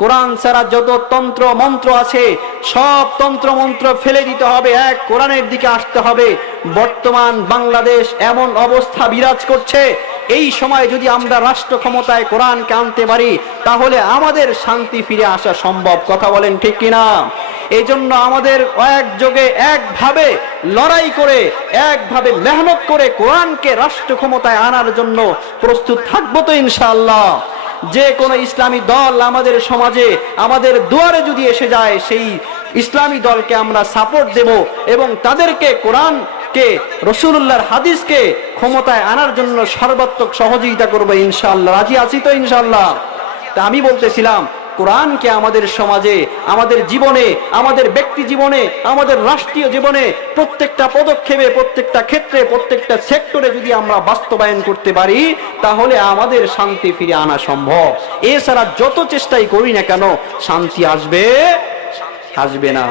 কোরআন ছাড়া যত তন্ত্র মন্ত্র আছে সব তন্ত্র মন্ত্র ফেলে দিতে হবে, এক কোরআনের দিকে আসতে হবে। বর্তমান বাংলাদেশ এমন অবস্থা বিরাজ করছে, এই সময় যদি আমরা রাষ্ট্র ক্ষমতায় কোরআনকে আনতে পারি তাহলে আমাদের শান্তি ফিরে আসা সম্ভব। কথা বলেন ঠিক কিনা? এই জন্য আমাদের একযোগে একভাবে লড়াই করে, একভাবে মেহনত করে কোরআনকে রাষ্ট্র ক্ষমতায় আনার জন্য প্রস্তুত থাকবো তো ইনশাআল্লাহ। যে কোনো ইসলামী দল আমাদের সমাজে আমাদের দুয়ারে যদি এসে যায়, সেই ইসলামী দলকে আমরা সাপোর্ট দেব এবং তাদেরকে কোরআনকে, রাসূলুল্লাহর হাদিসকে ক্ষমতায় আনার জন্য সর্বাত্মক সহযোগিতা করবো ইনশাআল্লাহ। রাজি আছি তো ইনশাআল্লাহ? তা আমি বলতেছিলাম, কোরআনকে আমাদের সমাজে, আমাদের জীবনে, আমাদের ব্যক্তি জীবনে, আমাদের রাষ্ট্রীয় জীবনে প্রত্যেকটা পদক্ষেপে, প্রত্যেকটা ক্ষেত্রে, প্রত্যেকটা সেক্টরে যদি আমরা বাস্তবায়ন করতে পারি তাহলে আমাদের শান্তি ফিরে আনা সম্ভব। এছাড়া যত চেষ্টাই করি না কেন শান্তি আসবে না।